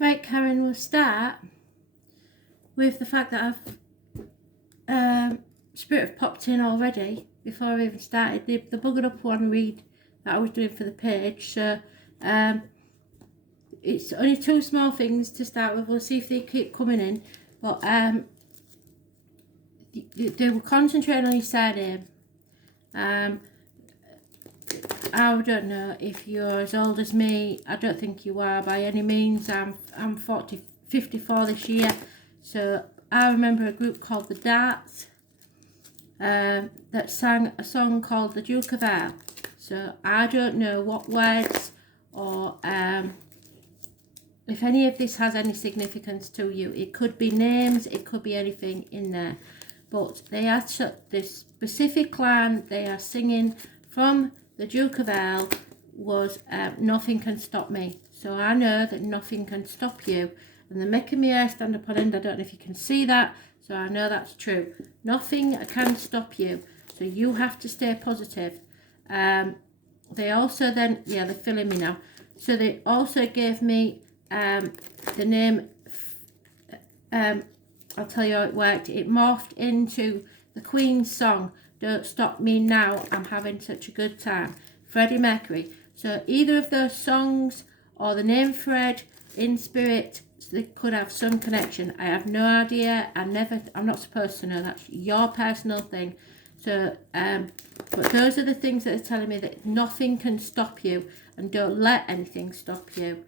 Right, Karen, we'll start with the fact that Spirit have popped in already before I even started. The buggered up one read that I was doing for the page. So it's only two small things to start with. We'll see if they keep coming in. But they were concentrating on your surname. I don't know if you're as old as me. I don't think you are by any means. I'm 54 this year. So I remember a group called the Darts that sang a song called The Duke of Earl. So I don't know what words or if any of this has any significance to you. It could be names, it could be anything in there. But they are this specific line they are singing from the Duke of Earl was nothing can stop me. So I know that nothing can stop you. And they're making me hair stand up on end. I don't know if you can see that. So I know that's true. Nothing can stop you. So you have to stay positive. They also then, yeah, they're filling me now. So they also gave me the name, I'll tell you how it worked. It morphed into the Queen's song, Don't Stop Me Now, I'm Having Such a Good Time, Freddie Mercury. So either of those songs or the name Fred in spirit, they could have some connection. I have no idea. I'm not supposed to know. That's your personal thing. So, but those are the things that are telling me that nothing can stop you and don't let anything stop you.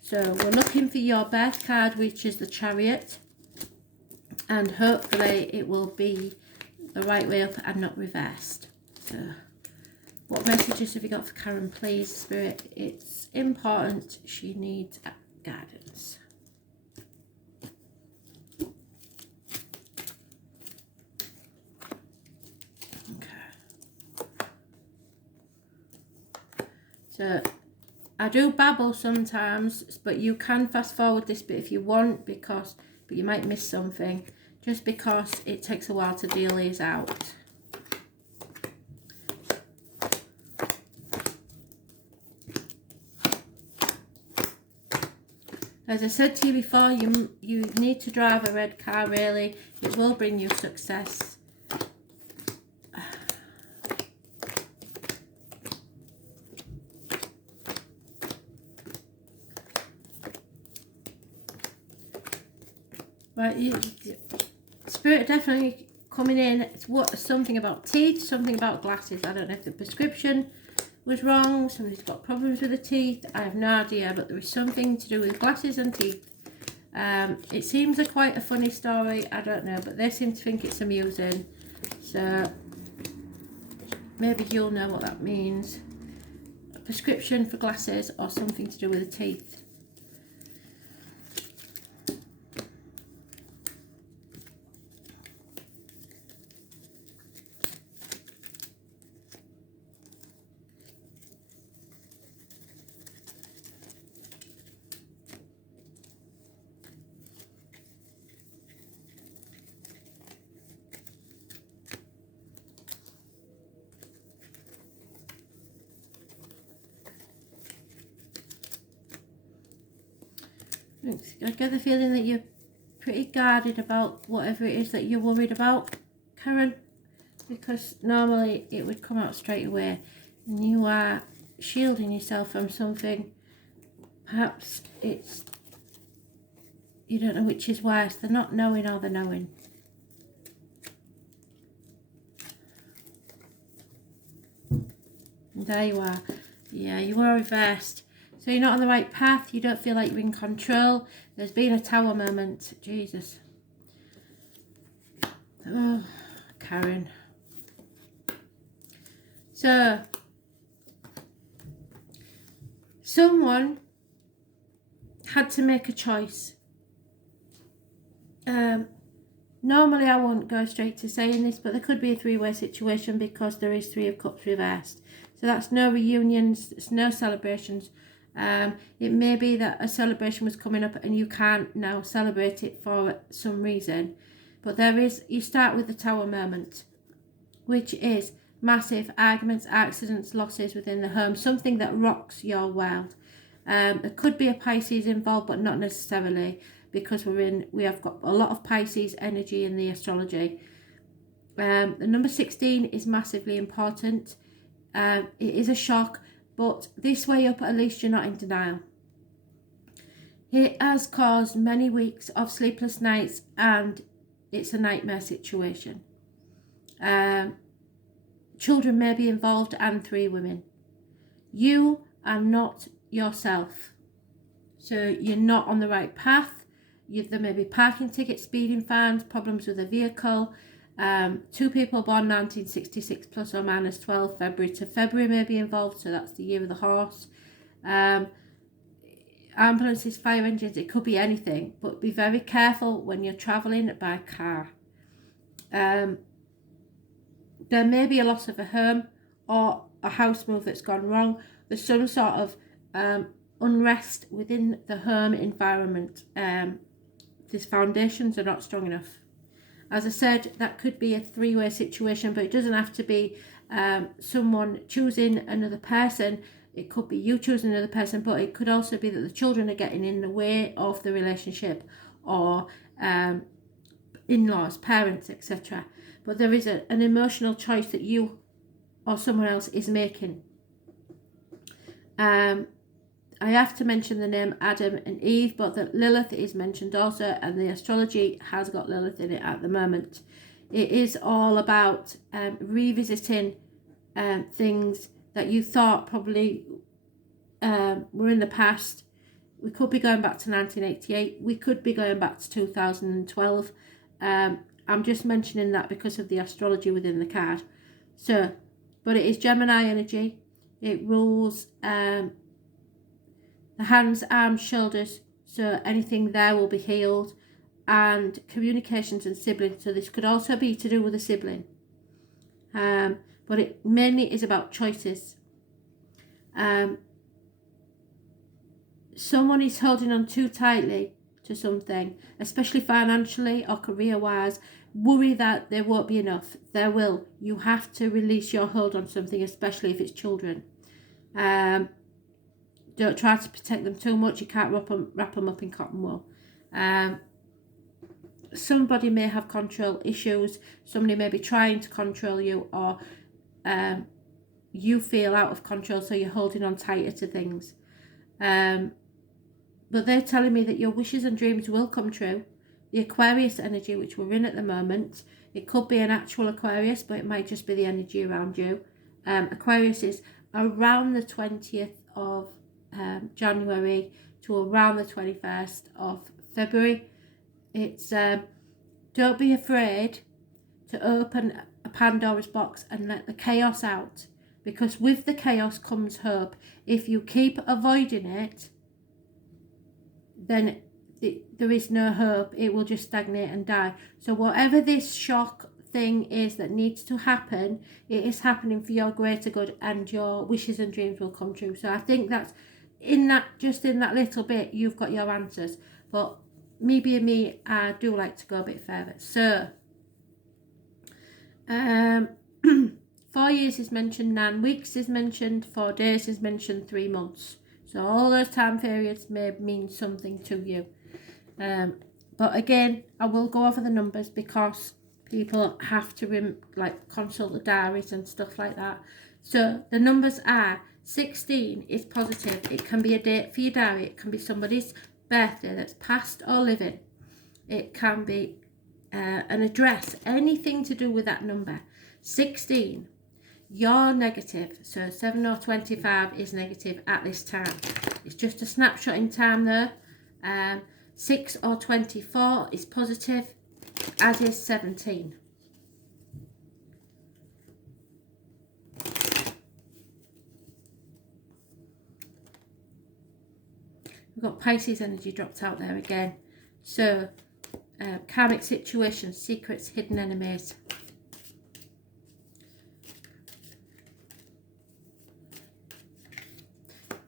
So we're looking for your birth card, which is the Chariot, and hopefully it will be the right way up and not reversed. So what messages have you got for Karen, please, Spirit? It's important. She needs guidance. So I do babble sometimes, but you can fast forward this bit if you want, but you might miss something, just because it takes a while to deal these out. As I said to you before, you need to drive a red car, really. It will bring you success. Right, Spirit definitely coming in. It's something about teeth, something about glasses. I don't know if the prescription was wrong. Somebody's got problems with the teeth. I have no idea, but there is something to do with glasses and teeth. It seems quite a funny story. I don't know, but they seem to think it's amusing. So maybe you'll know what that means. A prescription for glasses or something to do with the teeth. I get the feeling that you're pretty guarded about whatever it is that you're worried about, Karen, because normally it would come out straight away, and you are shielding yourself from something. Perhaps it's, you don't know which is worse, the not knowing or the knowing. And there you are. Yeah, you are reversed. So you're not on the right path. You don't feel like you're in control. There's been a tower moment. Jesus. Oh, Karen. So, someone had to make a choice. Normally I won't go straight to saying this, but there could be a three-way situation because there is Three of Cups reversed. So that's no reunions, it's no celebrations. It may be that a celebration was coming up and you can't now celebrate it for some reason. But there is, you start with the Tower moment, which is massive arguments, accidents, losses within the home, something that rocks your world. There could be a Pisces involved, but not necessarily, because we have got a lot of Pisces energy in the astrology. The number 16 is massively important. It is a shock, but this way up, at least you're not in denial. It has caused many weeks of sleepless nights, and it's a nightmare situation. Children may be involved, and 3 women. You are not yourself. So you're not on the right path. There may be parking tickets, speeding fines, problems with a vehicle. 2 people born 1966 plus or minus 12 February to February may be involved, so that's the year of the horse. Ambulances, fire engines, it could be anything, but be very careful when you're travelling by car. There may be a loss of a home or a house move that's gone wrong. There's some sort of unrest within the home environment. These foundations are not strong enough. As I said, that could be a 3-way situation, but it doesn't have to be someone choosing another person. It could be you choosing another person, but it could also be that the children are getting in the way of the relationship, or in-laws, parents, etc. But there is an emotional choice that you or someone else is making. I have to mention the name Adam and Eve, but that Lilith is mentioned also, and the astrology has got Lilith in it at the moment. It is all about revisiting things that you thought probably were in the past. We could be going back to 1988. We could be going back to 2012. I'm just mentioning that because of the astrology within the card. So, but it is Gemini energy. It rules the hands, arms, shoulders. So anything there will be healed. And communications and siblings. So this could also be to do with a sibling. But it mainly is about choices. Someone is holding on too tightly to something, especially financially or career-wise. Worry that there won't be enough. There will. You have to release your hold on something, especially if it's children. Don't try to protect them too much. You can't wrap them up in cotton wool. Somebody may have control issues. Somebody may be trying to control you, or you feel out of control, so you're holding on tighter to things. But they're telling me that your wishes and dreams will come true. The Aquarius energy, which we're in at the moment, it could be an actual Aquarius, but it might just be the energy around you. Aquarius is around the 20th of January to around the 21st of February. It's don't be afraid to open a Pandora's box and let the chaos out, because with the chaos comes hope. If you keep avoiding it, then there is no hope. It will just stagnate and die. So whatever this shock thing is that needs to happen, it is happening for your greater good, and your wishes and dreams will come true. So I think that's in that little bit, you've got your answers. But me being me, I do like to go a bit further. So 4 years is mentioned, 9 weeks is mentioned, 4 days is mentioned, 3 months. So all those time periods may mean something to you. But again, I will go over the numbers because people have to consult the diaries and stuff like that. So the numbers are 16 is positive. It can be a date for your diary. It can be somebody's birthday that's past or living. It can be an address, anything to do with that number. 16. You're negative, so 7 or 25 is negative at this time. It's just a snapshot in time though. 6 or 24 is positive, as is 17. We've got Pisces energy dropped out there again. So, karmic situations, secrets, hidden enemies.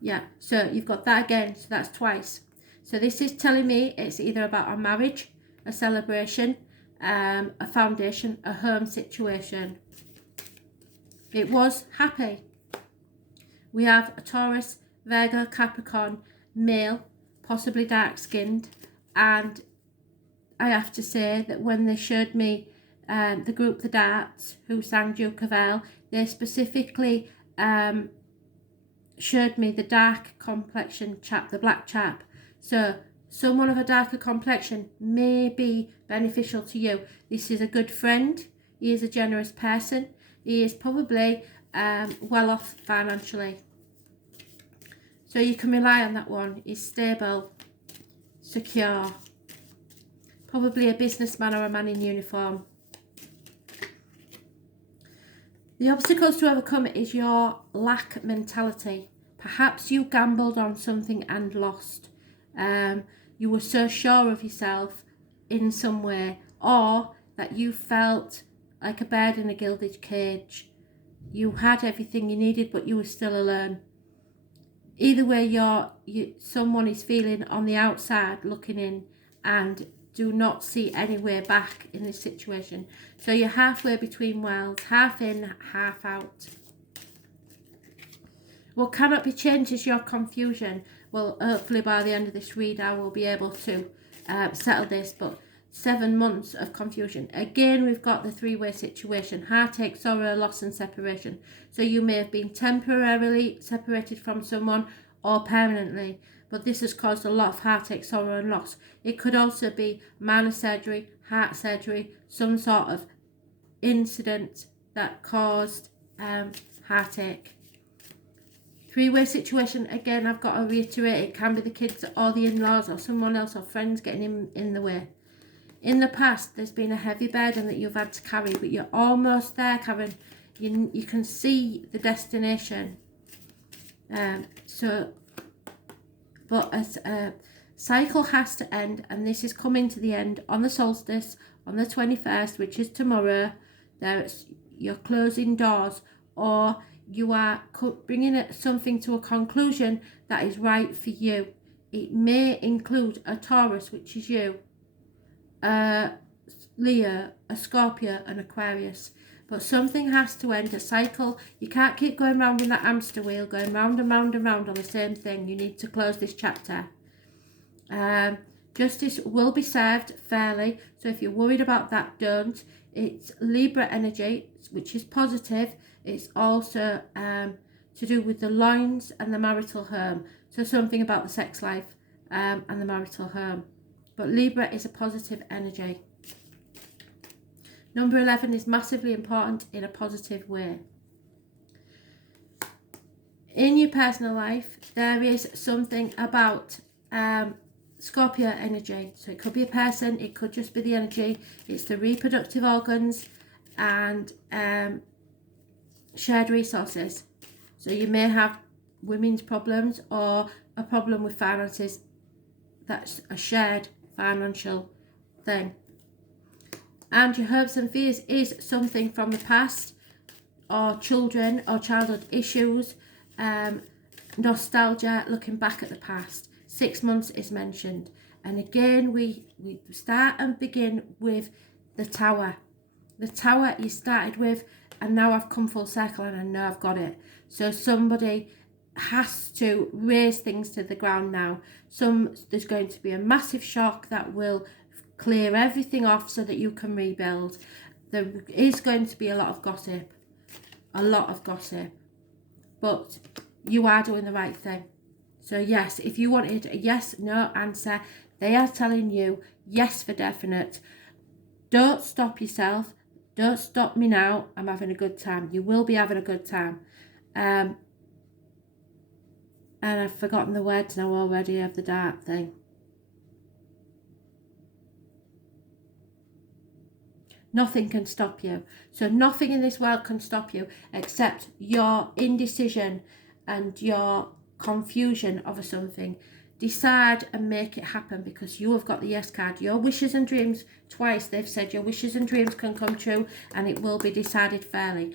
Yeah, so you've got that again, so that's twice. So this is telling me it's either about a marriage, a celebration, a foundation, a home situation. It was happy. We have a Taurus, Virgo, Capricorn, male, possibly dark skinned. And I have to say that when they showed me the group The Darts, who sang Duke of Earl, they specifically showed me the dark complexion chap, the black chap. So someone of a darker complexion may be beneficial to you. This is a good friend. He is a generous person. He is probably well off financially. So you can rely on that one. He's stable, secure. Probably a businessman or a man in uniform. The obstacles to overcome is your lack mentality. Perhaps you gambled on something and lost. You were so sure of yourself in some way, or that you felt like a bird in a gilded cage. You had everything you needed, but you were still alone. Either way, someone is feeling on the outside looking in and do not see any way back in this situation. So you're halfway between worlds, half in, half out. What cannot be changed is your confusion. Well, hopefully by the end of this read I will be able to settle this, but 7 months of confusion. Again, we've got the three-way situation: heartache, sorrow, loss and separation. So you may have been temporarily separated from someone or permanently, but this has caused a lot of heartache, sorrow and loss. It could also be minor surgery, heart surgery, some sort of incident that caused heartache. Three-way situation, again, I've got to reiterate, it can be the kids or the in-laws or someone else or friends getting in the way. In the past, there's been a heavy burden that you've had to carry, but you're almost there, Karen. You can see the destination. But a cycle has to end, and this is coming to the end on the solstice, on the 21st, which is tomorrow. You're closing doors, or you are bringing something to a conclusion that is right for you. It may include a Taurus, which is you, a Leo, a Scorpio, an Aquarius. But something has to end, a cycle. You can't keep going round in that hamster wheel, going round and round and round on the same thing. You need to close this chapter. Justice will be served fairly. So if you're worried about that, don't. It's Libra energy, which is positive. It's also to do with the loins and the marital home. So something about the sex life and the marital home. But Libra is a positive energy. Number 11 is massively important in a positive way. In your personal life, there is something about Scorpio energy. So it could be a person, it could just be the energy. It's the reproductive organs and shared resources. So you may have women's problems or a problem with finances. That's a shared financial thing. And your hopes and fears is something from the past, or children or childhood issues, nostalgia, looking back at the past. 6 months is mentioned. And again, we start and begin with the Tower. The Tower you started with, and now I've come full circle and I know I've got it. So somebody has to raise things to the ground now. There's going to be a massive shock that will clear everything off so that you can rebuild. There is going to be a lot of gossip, but you are doing the right thing. So yes, if you wanted a yes, no answer, they are telling you yes for definite. Don't stop yourself. Don't stop me now. I'm having a good time. You will be having a good time. And I've forgotten the words now already of the dark thing. Nothing can stop you. So nothing in this world can stop you except your indecision and your confusion over something. Decide and make it happen, because you have got the yes card. Your wishes and dreams, twice they've said your wishes and dreams can come true and it will be decided fairly.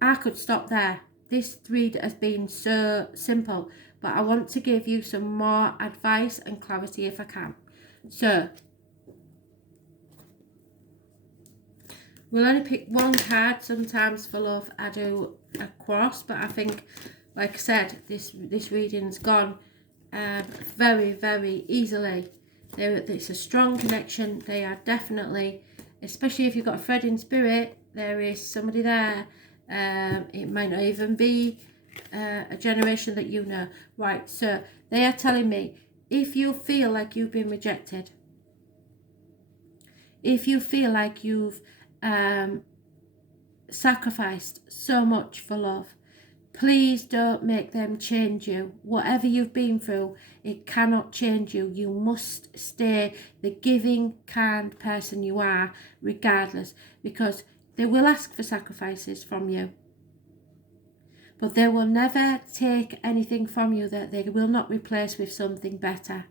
I could stop there. This read has been so simple, but I want to give you some more advice and clarity if I can. So we'll only pick one card. Sometimes for love I do a cross, but I think like I said, this reading's gone very, very easily. It's a strong connection. They are definitely, especially if you've got a Fred in spirit, there is somebody there. It might not even be a generation that you know. Right, so they are telling me, if you feel like you've been rejected, if you feel like you've sacrificed so much for love, please don't make them change you. Whatever you've been through, it cannot change you. You must stay the giving, kind person you are, regardless, because they will ask for sacrifices from you, but they will never take anything from you that they will not replace with something better.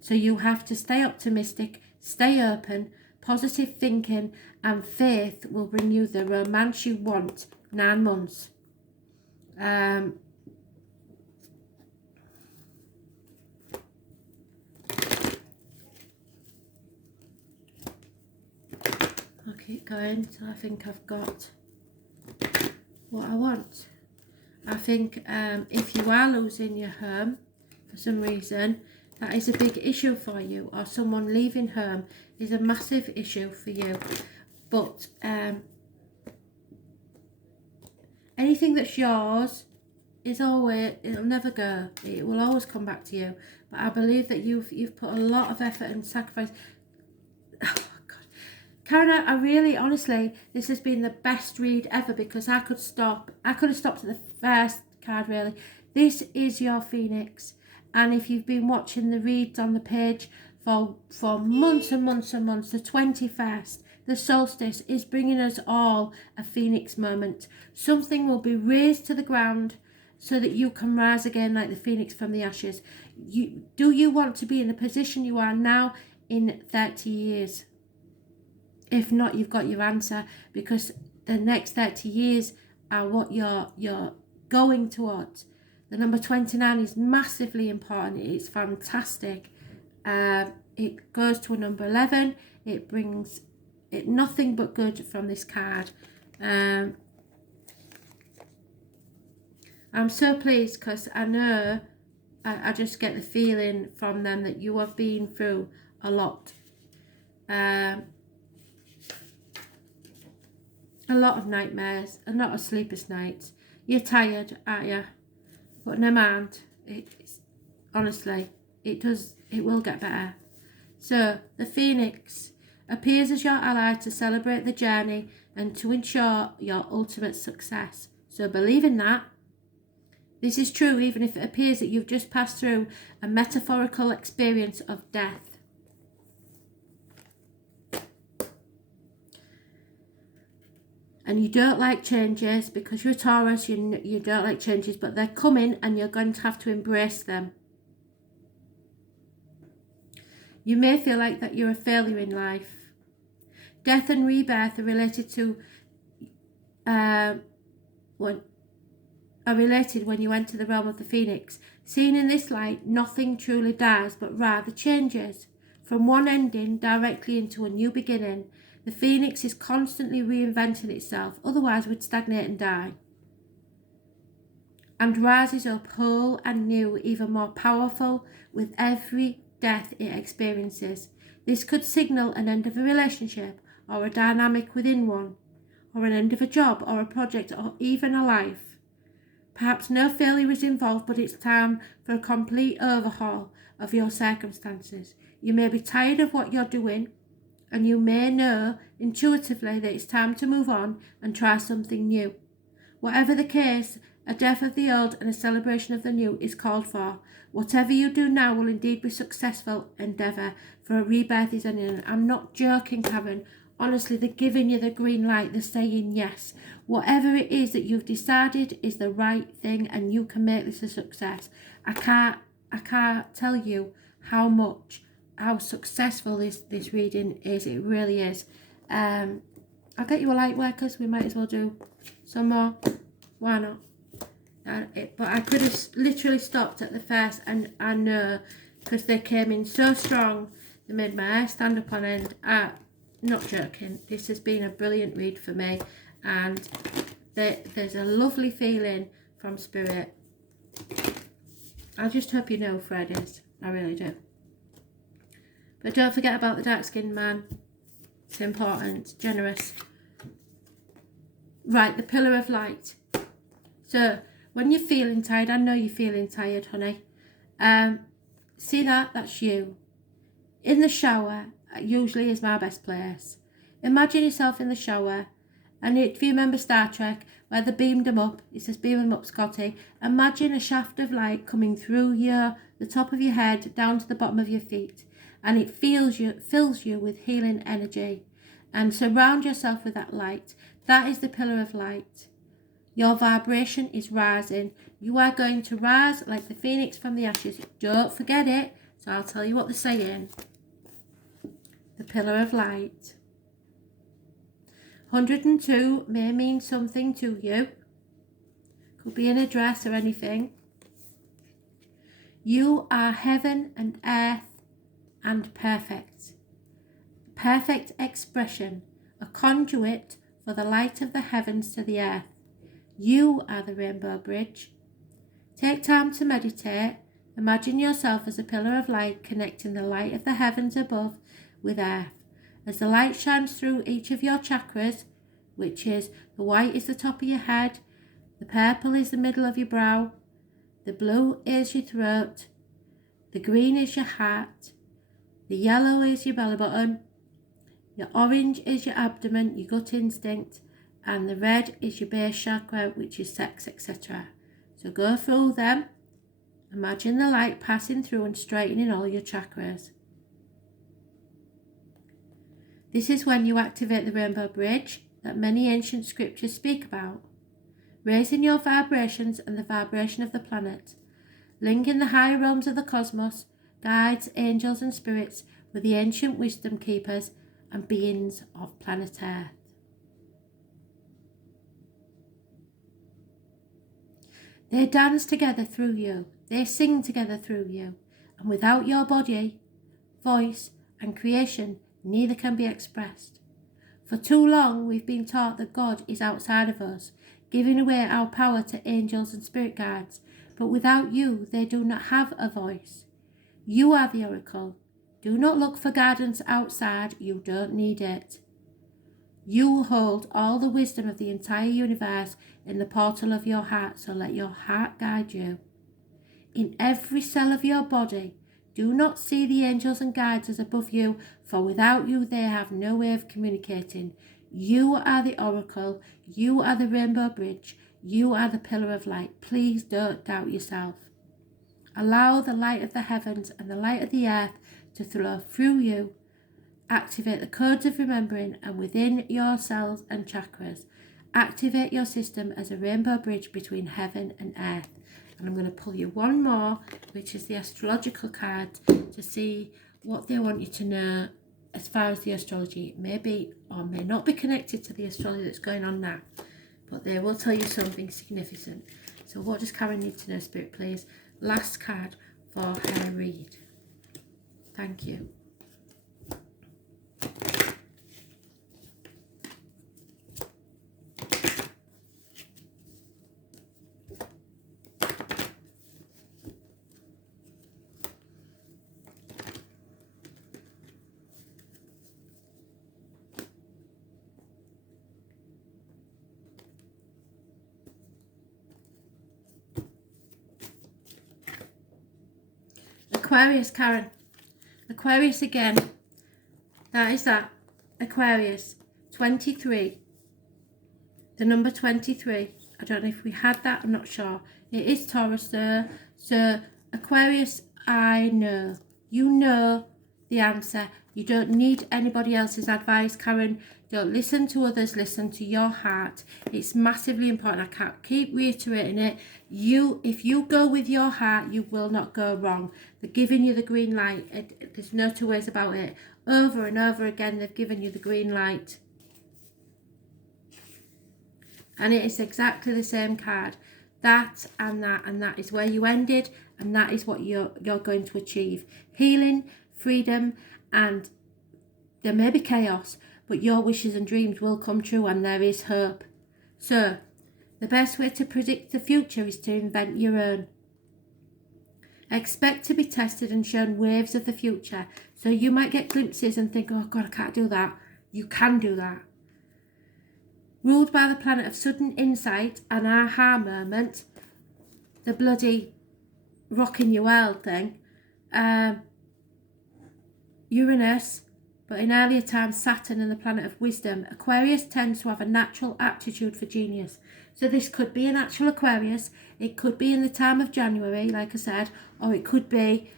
So you have to stay optimistic, stay open, positive thinking, and faith will bring you the romance you want. 9 months. I'll keep going till I think I've got what I want. I think if you are losing your home for some reason, that is a big issue for you, or someone leaving home is a massive issue for you. But anything that's yours is always, it'll never go. It will always come back to you. But I believe that you've put a lot of effort and sacrifice. Oh God, Karen, I really, honestly, this has been the best read ever, because I could have stopped at the first card, really. This is your Phoenix. And if you've been watching the reads on the page for months and months and months, the 21st, the solstice, is bringing us all a Phoenix moment. Something will be raised to the ground so that you can rise again like the Phoenix from the ashes. Do you want to be in the position you are now in 30 years? If not, you've got your answer, because the next 30 years are what you're going towards. The number 29 is massively important. It's fantastic. It goes to a number 11. It brings nothing but good from this card. I'm so pleased, because I know, I just get the feeling from them that you have been through a lot. A lot of nightmares, a lot of sleepless nights. You're tired, aren't you? But never mind, it's honestly, it will get better. So the Phoenix appears as your ally to celebrate the journey and to ensure your ultimate success. So believe in that. This is true even if it appears that you've just passed through a metaphorical experience of death. And you don't like changes, because you're a Taurus, you don't like changes, but they're coming and you're going to have to embrace them. You may feel like that you're a failure in life. Death and rebirth are related to when you enter the realm of the Phoenix. Seen in this light, nothing truly dies, but rather changes. From one ending directly into a new beginning. The Phoenix is constantly reinventing itself, otherwise it would stagnate and die. And rises up whole and new, even more powerful, with every death it experiences. This could signal an end of a relationship, or a dynamic within one, or an end of a job, or a project, or even a life. Perhaps no failure is involved, but it's time for a complete overhaul of your circumstances. You may be tired of what you're doing, and you may know intuitively that it's time to move on and try something new. Whatever the case, a death of the old and a celebration of the new is called for. Whatever you do now will indeed be a successful endeavour, for a rebirth is imminent. I'm not joking, Karen. Honestly, they're giving you the green light. They're saying yes. Whatever it is that you've decided is the right thing, and you can make this a success. I can't tell you how successful this reading is. It really is. I'll get you a light workers. We might as well do some more. Why not? But I could have literally stopped at the first, and I know, because they came in so strong, they made my hair stand up on end. Not joking. This has been a brilliant read for me, and there's a lovely feeling from Spirit. I just hope you know Fred is. I really do. But don't forget about the dark-skinned man. It's important. Generous. Right, the pillar of light. So, when you're feeling tired, I know you're feeling tired, honey. See that? That's you. In the shower, usually is my best place. Imagine yourself in the shower. And if you remember Star Trek, where they beamed them up, it says beam them up, Scotty. Imagine a shaft of light coming through the top of your head, down to the bottom of your feet. And it fills you with healing energy. And surround yourself with that light. That is the pillar of light. Your vibration is rising. You are going to rise like the phoenix from the ashes. Don't forget it. So I'll tell you what they're saying. The pillar of light. 102 may mean something to you. Could be an address or anything. You are heaven and earth and perfect. Perfect expression. A conduit for the light of the heavens to the earth. You are the rainbow bridge. Take time to meditate. Imagine yourself as a pillar of light connecting the light of the heavens above with earth. As the light shines through each of your chakras, which is the white is the top of your head, the purple is the middle of your brow, the blue is your throat, the green is your heart, the yellow is your belly button, your orange is your abdomen, your gut instinct, and the red is your base chakra, which is sex, etc. So go through them. Imagine the light passing through and straightening all your chakras. This is when you activate the rainbow bridge that many ancient scriptures speak about. Raising your vibrations and the vibration of the planet. Linking the higher realms of the cosmos, guides, angels and spirits with the ancient wisdom keepers and beings of planet Earth. They dance together through you. They sing together through you. And without your body, voice and creation, neither can be expressed. For too long we've been taught that God is outside of us, giving away our power to angels and spirit guides. But without you, they do not have a voice. You are the oracle. Do not look for guidance outside. You don't need it. You hold all the wisdom of the entire universe in the portal of your heart, so let your heart guide you. In every cell of your body, do not see the angels and guides as above you, for without you they have no way of communicating. You are the oracle, you are the rainbow bridge, you are the pillar of light. Please don't doubt yourself. Allow the light of the heavens and the light of the earth to flow through you. Activate the codes of remembering and within your cells and chakras. Activate your system as a rainbow bridge between heaven and earth. And I'm going to pull you one more, which is the astrological card, to see what they want you to know as far as the astrology. It may be or may not be connected to the astrology that's going on now, but they will tell you something significant. So what does Karen need to know, Spirit, please? Last card for her read. Thank you. Aquarius, Karen. Aquarius again. That is that. Aquarius. 23. The number 23. I don't know if we had that. I'm not sure. It is Taurus there. So Aquarius, I know. You know the answer. You don't need anybody else's advice, Karen. Don't listen to others. Listen to your heart. It's massively important. I can't keep reiterating it. If you go with your heart, you will not go wrong. They're giving you the green light. There's no two ways about it. Over and over again, they've given you the green light. And it is exactly the same card. That and that and that is where you ended, and that is what you're going to achieve. Healing, freedom, and there may be chaos, but your wishes and dreams will come true, and there is hope. So The best way to predict the future is to invent your own. Expect to be tested and shown waves of the future. So you might get glimpses and think, oh God, I can't do that. You can do that. Ruled by the planet of sudden insight and aha moment, the bloody rocking your world thing, Uranus, but in earlier times Saturn and the planet of wisdom, Aquarius tends to have a natural aptitude for genius. So this could be an actual Aquarius, it could be in the time of January, like I said, or it could be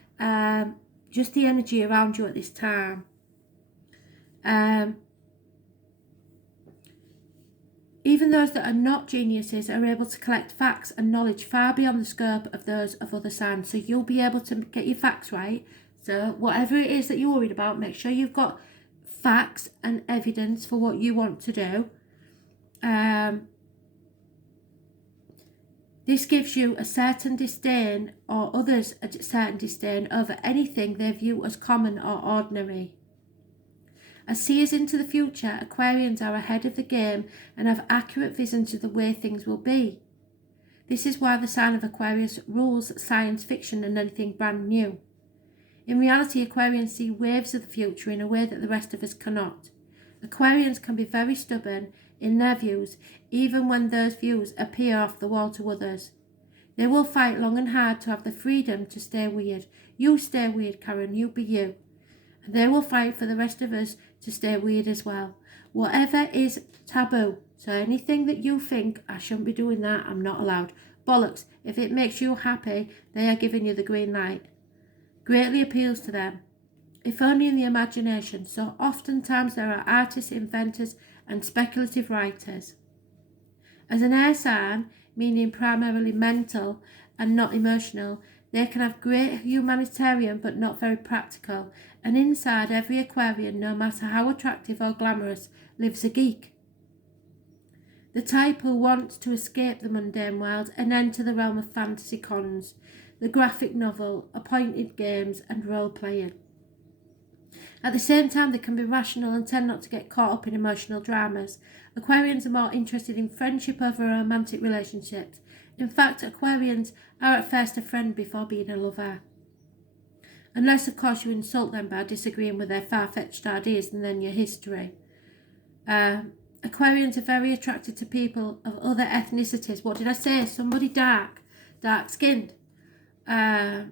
just the energy around you at this time. Even those that are not geniuses are able to collect facts and knowledge far beyond the scope of those of other signs. So you'll be able to get your facts right. So whatever it is that you're worried about, make sure you've got facts and evidence for what you want to do. This gives you a certain disdain, or others a certain disdain, over anything they view as common or ordinary. As seers into the future, Aquarians are ahead of the game and have accurate visions of the way things will be. This is why the sign of Aquarius rules science fiction and anything brand new. In reality, Aquarians see waves of the future in a way that the rest of us cannot. Aquarians can be very stubborn in their views, even when those views appear off the wall to others. They will fight long and hard to have the freedom to stay weird. You stay weird, Karen, you be you. And they will fight for the rest of us to stay weird as well. Whatever is taboo. So anything that you think, I shouldn't be doing that, I'm not allowed. Bollocks. If it makes you happy, they are giving you the green light. Greatly appeals to them, if only in the imagination. So oftentimes there are artists, inventors, and speculative writers. As an air sign, meaning primarily mental and not emotional, they can have great humanitarian but not very practical. And inside every Aquarian, no matter how attractive or glamorous, lives a geek. The type who wants to escape the mundane world and enter the realm of fantasy cons, the graphic novel, appointed games, and role-playing. At the same time, they can be rational and tend not to get caught up in emotional dramas. Aquarians are more interested in friendship over romantic relationships. In fact, Aquarians are at first a friend before being a lover. Unless, of course, you insult them by disagreeing with their far-fetched ideas and then your history. Aquarians are very attracted to people of other ethnicities. What did I say? Somebody dark-skinned. I've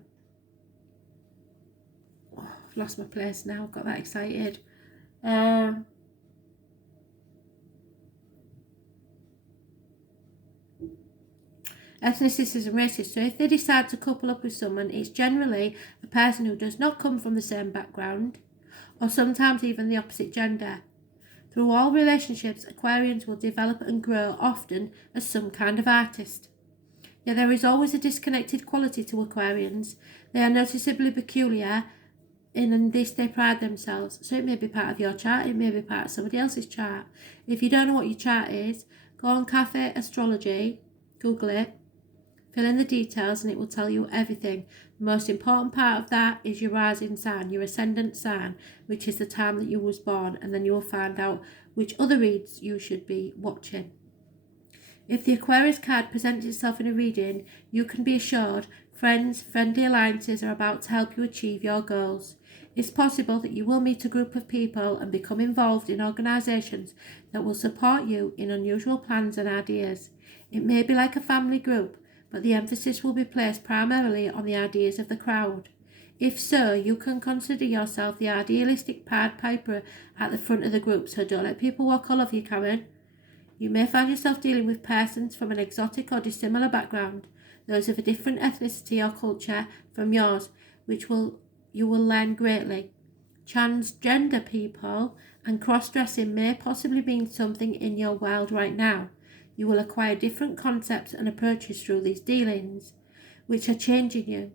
lost my place now. Got that excited. Ethnicities and races. So if they decide to couple up with someone, it's generally a person who does not come from the same background, or sometimes even the opposite gender. Through all relationships, Aquarians will develop and grow, often as some kind of artist. Yet there is always a disconnected quality to Aquarians. They are noticeably peculiar, in this they pride themselves. So it may be part of your chart, it may be part of somebody else's chart. If you don't know what your chart is, go on Cafe Astrology, Google it, fill in the details, and it will tell you everything. The most important part of that is your rising sign, your ascendant sign, which is the time that you was born, and then you will find out which other reads you should be watching. If the Aquarius card presents itself in a reading, you can be assured friendly alliances are about to help you achieve your goals. It's possible that you will meet a group of people and become involved in organisations that will support you in unusual plans and ideas. It may be like a family group, but the emphasis will be placed primarily on the ideas of the crowd. If so, you can consider yourself the idealistic Pied Piper at the front of the group, so don't let people walk all over you, Karen. You may find yourself dealing with persons from an exotic or dissimilar background, those of a different ethnicity or culture from yours, you will learn greatly. Transgender people and cross-dressing may possibly mean something in your world right now. You will acquire different concepts and approaches through these dealings, which are changing you.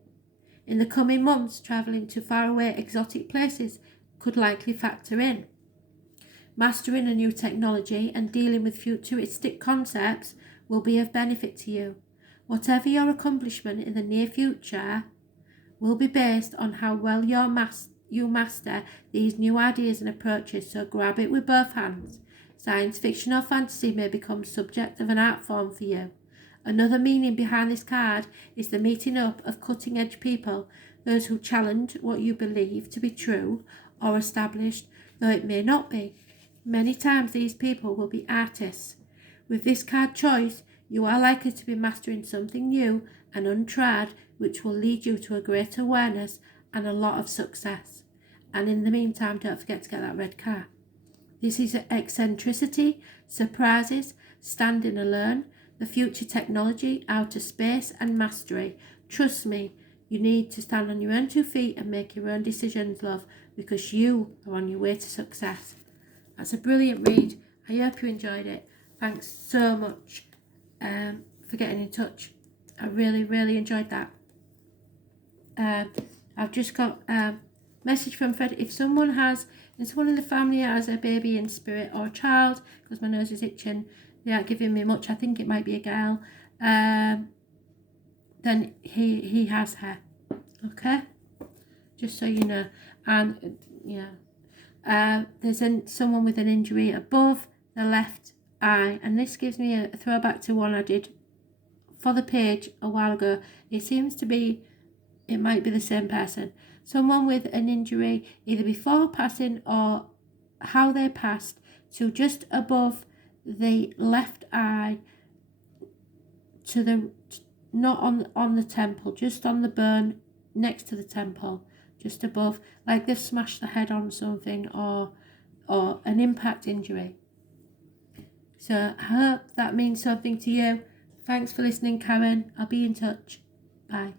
In the coming months, travelling to faraway exotic places could likely factor in. Mastering a new technology and dealing with futuristic concepts will be of benefit to you. Whatever your accomplishment in the near future will be based on how well you master these new ideas and approaches, so grab it with both hands. Science fiction or fantasy may become subject of an art form for you. Another meaning behind this card is the meeting up of cutting-edge people, those who challenge what you believe to be true or established, though it may not be. Many times these people will be artists. With this card choice, you are likely to be mastering something new and untried, which will lead you to a greater awareness and a lot of success. And in the meantime, don't forget to get that red card. This is eccentricity, surprises, standing alone, the future technology, outer space and mastery. Trust me, you need to stand on your own 2 feet and make your own decisions, love, because you are on your way to success. That's a brilliant read. I hope you enjoyed it. Thanks so much for getting in touch. I really, really enjoyed that. I've just got a message from Fred. If someone in the family has a baby in spirit or a child, because my nose is itching, they aren't giving me much, I think it might be a girl, then he has her. Okay? Just so you know. And, there's someone with an injury above the left eye, and this gives me a throwback to one I did for the page a while ago. It might be the same person. Someone with an injury either before passing or how they passed, to just above the left eye, to the not on the temple, just on the bone next to the temple, just above, like they've smashed the head on something or an impact injury. So I hope that means something to you. Thanks for listening, Karen. I'll be in touch. Bye.